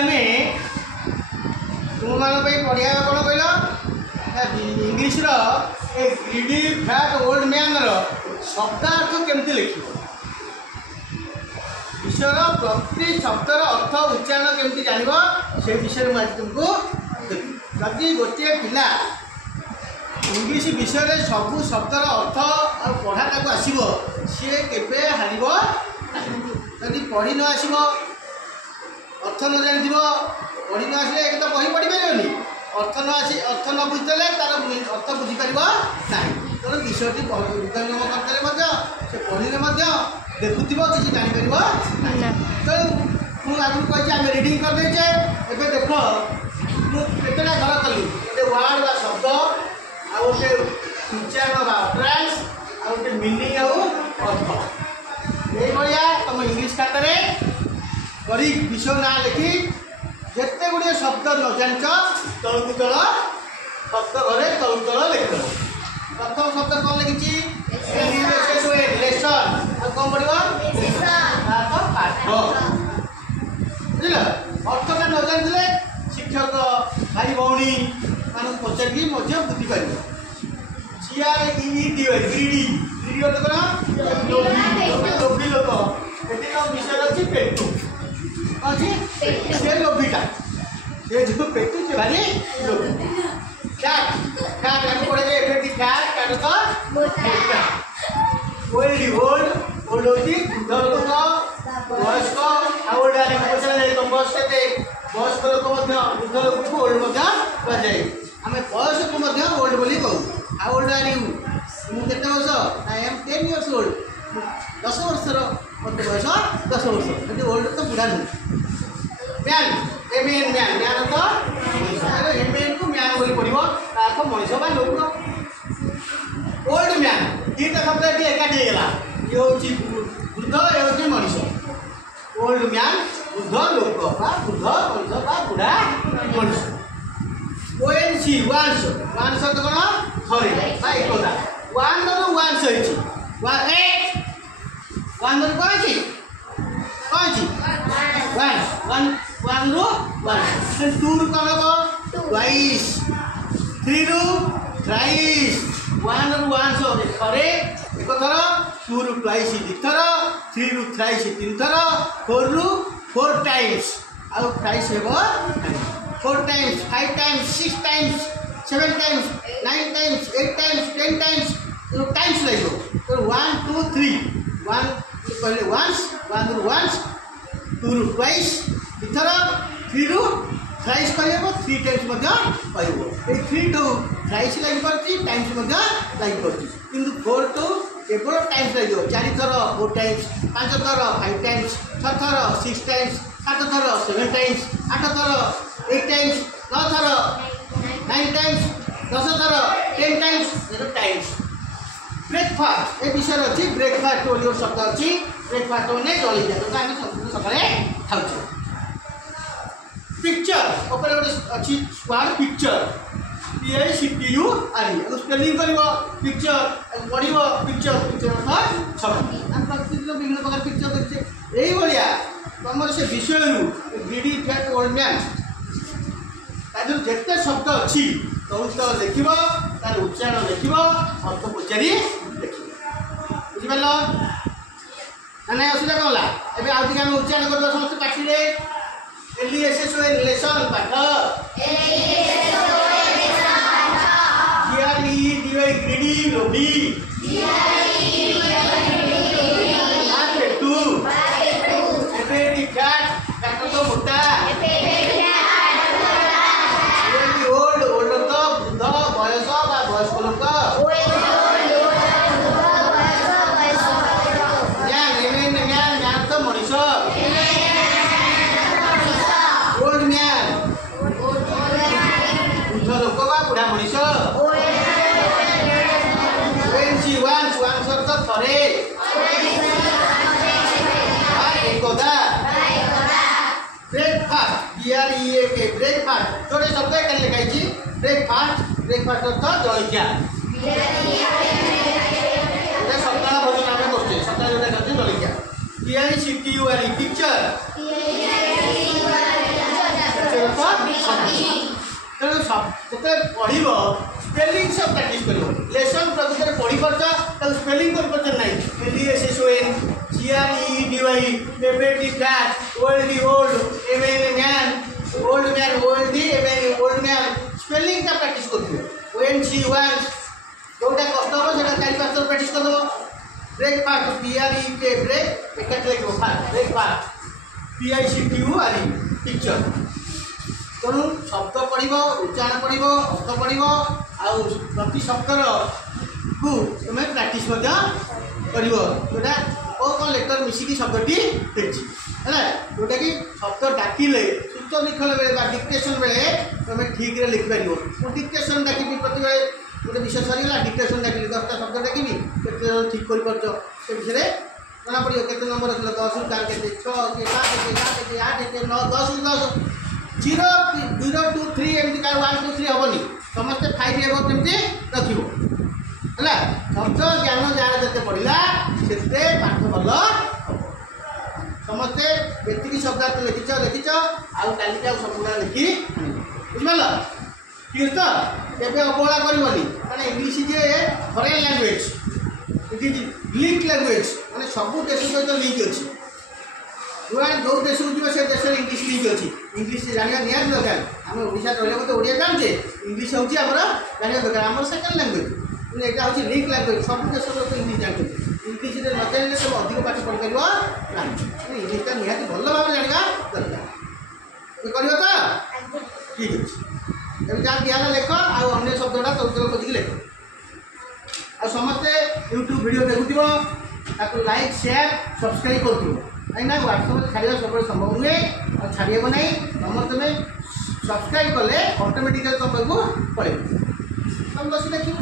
आम तुम मान पढ़िया कौन कहल English greedy fat old man शब्दार्थ केमती लिख विषय प्रति शब्दर अर्थ उच्चारण केमती जान से विषय में आज तुमको जदि गोटे पिला इंग्लीश विषय में सबू शब्दर अर्थ और पढ़ाटा को आसब सी के हार जदि पढ़ी न आसब अर्थ न जान पढ़ी न आसले एक तो बही पढ़ी पारे अर्थ न बुझे तार अर्थ बुझीपर ना तेणु विषयटी हृदयंगम करते से पढ़े देखुव किसी जापर तेणु मुझे आगे कही आम रिडिंग करदे ए देख मुझेटा घर कली गोटे वार्ड बा शब्द आ गोटे उच्चारण बा ट्रांस आ गोटे मीनिंग अर्थ ये तुम इंग्लीश खातार कर विषय ना लिखि जिते गुड़े शब्द न जान तलू तल शब्द घरे तलू तल लिख प्रथम शब्द कौन लिखी लेसन कौन पढ़ पाठ बुझल अर्थटा न जानी शिक्षक भाई भौणी मान पचार बुझीपर ग्रीडी लोभी लोक विषय अच्छी पेटू अच्छी से लोभीटा से जो पेटू से भारी लोभी कैट कैट पढ़े कैट ओल्ड ओल्ड ओल्ड होती वृद्ध लोक वयस्क ओल्ड आने तुम बयस के वयस्क लोक वृद्ध लोक को ओल्ड कहुए आम बयस को ओल्ड बोली कहू हाउ ओल्ड आर यू मुझे वर्ष आई एम 10 years old 10 वर्षर मत बयस 10 वर्ष ओल्ड तो बुढ़ा नुह man a man man man तो ए मैन को मैन बोली पड़ो तार मनीष बा लोक ओल्ड मैन दीटा शब्द ये एकाठी होगा ये हूँ वृद्ध ये हूँ मनीष ओल्ड मैन वृद्ध लोक वृद्ध मनीष बा बुढ़ा मनीष ओएनसी वांस वांस तो कौन थरे एकता वन रु वांस वन रु कौन वांस वन रु वांस टू रु कौन हम ट्वाइस थ्री रु थ्राइस वन रु वांस थरे एक थर टू रु ट्वाइस दिथर थ्री रु थ्राइस तीन थर फोर रु 4 टाइम्स आउ थ्राइस हे 4 times 5 times 6 times 7 times 9 times 8 times 10 times times लगे तो 1 2 3 1 पहले once 1 रु once 2 रु twice इथर 3 रु thrice कहबो 3 टाइम्स कहबो ए 3 टू thrice लगी पड़ती टाइम्स लगी पड़ती किंतु 4 टू केवल टाइम्स लगे 4 थर 4 टाइम्स 5 थर 5 टाइम्स 6 थर 6 टाइम्स 7 थर 7 टाइम्स 8 थर 8 टाइम्स 9 थर 9 टाइम्स 10 थर 10 टाइम्स टाइम्स ब्रेकफास्ट ए विषय अच्छी ब्रेकफास्ट बोली शब्द अच्छी ब्रेकफास्ट मैंने जलिया जो आम सब सकाଳେ खाऊ पिक्चर गोटे अच्छी वर्ड पिक्चर PICTURE स्पेलिंग कर पिक्चर पढ़ो पिक्चर पिक्चर छवि आम प्रतिदिन विभिन्न प्रकार पिक्चर देखते यही तुम से विषय ग्रीडी फैट ओल्ड मैन जिते शब्द अच्छी तो लिख तार उच्चारण लिख अर्थ पचारि लिख बुझिपार ना असुविधा कौन है एवं आगे आम उच्चारण कर समस्त पाठी LESSON लेसन पाठ ग्रीडी लोभी पेटू तो मोटा ओल्ड ओल्ड तो वृद्ध बयस वयस्क लोक मैन तो मनीष ओल्ड मैन वृद्ध लोक बुढ़ा मनीष तो थरे एकदा ब्रेकफास्ट BREAK ब्रेकफास्ट जोड़े शब्द एक लिखाई ब्रेकफास्ट ब्रेकफास्ट अर्थ जलखिया सप्ताह भोजन आम कर सप्ताह जोटा कर जलखिया PICTURE पिक्चर ଯେତେବେଳେ ପଢ଼ିବ ସ୍ପେଲିଂ ସବୁ ପ୍ରାକ୍ଟିସ୍ କରିବ। ଲେସନ୍ ପ୍ରକୃତରେ ପଢ଼ି ପାରୁଛ ତାକୁ ସ୍ପେଲିଂ କରିପାରୁଛ ନାହିଁ। LESSON GREEDY ବେବେଟି ଫ୍ଲାଟ୍ ଓଲ୍ଡ ଓଲ୍ଡ ଏବେ ମ୍ୟାନ୍ ଓଲ୍ଡ ମ୍ୟାନ୍ ଓଲ୍ଡ ଏବେ ଓଲ୍ଡ ମ୍ୟାନ୍ ସ୍ପେଲିଂଟା ପ୍ରାକ୍ଟିସ୍ କରୁଥିବ। ONG ୱାନ୍ସ ଯେଉଁଟା କଷ୍ଟ ହେବ ସେଇଟା 4-5 ଥର ପ୍ରାକ୍ଟିସ୍ କରିଦେବ। ବ୍ରେକଫାଷ୍ଟ BREK ବ୍ରେକ୍ ଏକାଠି ଲେଖିବ ଫାଷ୍ଟ ବ୍ରେକଫାଷ୍ଟ PICTURE ପିକ୍ଚର। ତେଣୁ ଶବ୍ଦ ପଢ଼ିବ ଉଚ୍ଚାରଣ ପଢ଼ିବ ଅର୍ଥ ପଢ଼ିବ ଆଉ ପ୍ରତି ଶବ୍ଦର କୁ ତୁମେ ପ୍ରାକ୍ଟିସ୍ ମଧ୍ୟ କରିବ। ଯେଉଁଟା କେଉଁ କ'ଣ ଲେଟର ମିଶିକି ଶବ୍ଦଟି ହେଇଛି ହେଲା। ଯେଉଁଟାକି ଶବ୍ଦ ଡାକିଲେ ସୂଚ ଲିଖନ ବେଳେ ବା ଡିକ୍ଟେସନ୍ ବେଳେ ତୁମେ ଠିକ୍ରେ ଲେଖିପାରିବ। ମୁଁ ଡିକ୍ଟେସନ୍ ଡାକିବି ପ୍ରତିବେଳେ ଗୋଟେ ବିଷୟ ସରିଗଲା ଡିକ୍ଟେସନ୍ ଡାକିଲି 10ଟା ଶବ୍ଦ ଡାକିବି କେତେ ଠିକ୍ କରିପାରୁଛ ସେ ବିଷୟରେ ଜଣାପଡ଼ିବ। କେତେ ନମ୍ବର ଥିଲା 10ରୁ 4 କେତେ 6 କେତେ 7 କେତେ 8 କେତେ 8 କେତେ 9 10ରୁ 10 0 0 2 3 ଏମିତି କାହା 1 2 3 ହେବନି। ସମସ୍ତେ 5 ହେବ କେମିତି ରଖିବ ହେଲା। ଶବ୍ଦ ଜ୍ଞାନ ଯାହାର ଯେତେ ପଢ଼ିଲା ସେତେ ପାଠ ଭଲ ହେବ। ସମସ୍ତେ ଯେତିକି ଶବ୍ଦାର୍ଥ ଲେଖିଛ ଆଉ କାଲିକି ଆଉ ସବୁଗୁଡ଼ା ଲେଖି ବୁଝିପାରିଲ ଠିକ୍ ଅଛି ତ। ଏବେ ଅବହେଳା କରିବନି କାରଣ ଇଂଲିଶ ଯେ foreign language it is link language ମାନେ ସବୁ ଦେଶ ସହିତ ଲିଙ୍କ୍ ଅଛି। ଯେଉଁ ଦେଶକୁ ଯିବ ସେ ଦେଶରେ ଇଂଲିଶ ଲିଙ୍କ୍ ଅଛି। ଇଂଲିଶ ଜାଣିବା ନିହାତି ଦରକାର। ଆମେ ଓଡ଼ିଶାରେ ରହିଲେ ମଧ୍ୟ ଓଡ଼ିଆ ଜାଣୁଛେ ଇଂଲିଶ ହେଉଛି ଆମର ଜାଣିବା ଦରକାର ଆମର ସେକେଣ୍ଡ ଲାଙ୍ଗୁଏଜ୍। କିନ୍ତୁ ଏଇଟା ହେଉଛି ଲିଙ୍କ୍ ଲାଙ୍ଗୁଏଜ୍ ସବୁ ଦେଶର ଲୋକ ଇଂଲିଶ ଜାଣୁଛନ୍ତି। ଇଂଲିଶରେ ନ ଜାଣିଲେ ସବୁ ଅଧିକ ପାଠ ପଢ଼ିପାରିବ ନାହିଁ। ଇଂଲିଶଟା ନିହାତି ଭଲ ଭାବରେ ଜାଣିବା ଦରକାର। କରିବ ତ ଠିକ୍ ଅଛି। ଏବେ ଯାହା ଦିଆହେଲା ଲେଖ ଆଉ ଅନ୍ୟ ଶବ୍ଦଟା ତୋର ଖୋଜିକି ଲେଖ। ଆଉ ସମସ୍ତେ ୟୁଟ୍ୟୁବ୍ ଭିଡ଼ିଓ ଦେଖୁଥିବ ତାକୁ ଲାଇକ୍ ସେୟାର ସବସ୍କ୍ରାଇବ୍ କରୁଥିବ। କାହିଁକିନା ହ୍ୱାଟ୍ସଆପ୍ରେ ଛାଡ଼ିବା ସବୁବେଳେ ସମ୍ଭବ ନୁହେଁ ଆଉ ଛାଡ଼ି ହେବ ନାହିଁ। ତୁମେ ସବସ୍କ୍ରାଇବ୍ କଲେ ଅଟୋମେଟିକାଲି ତୁମ ପାଖକୁ ପଳେଇବ। ତୁମେ ବସି ଦେଖିବ।